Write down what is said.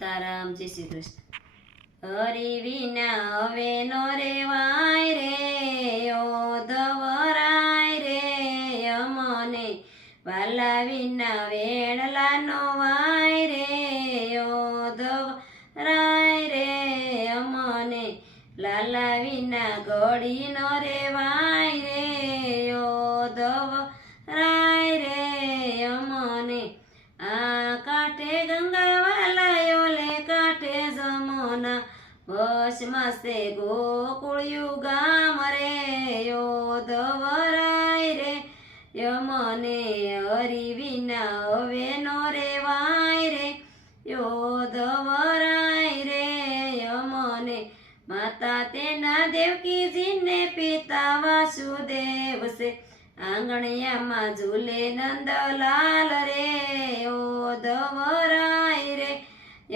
સીતારામ, જય શ્રી કૃષ્ણ। હરી વિના હવે નો રેવાય રે, ઓધવરાય રે અમને, વાલા વિના વેણલા નો વાય રે, ઓધવરાય રે અમને, લાલા વિના ઘડી નો રેવાય રે, ઓધવરાય રે અમને। આ કાંઠે ગંગા વાલાયો લે કાંઠે જમોના, બસ મસ્તે ગોકુળિયું ગામ રે, ઓધવરાય રે યમને, હરી વિના હવે નો રેવાય રે, ઓધવરાય રે યમને। માતા તેના દેવકીજીને પિતા વાસુદેવ છે, આંગણિયામાં ઝૂલે નંદલાલ રે, ઓધવરાય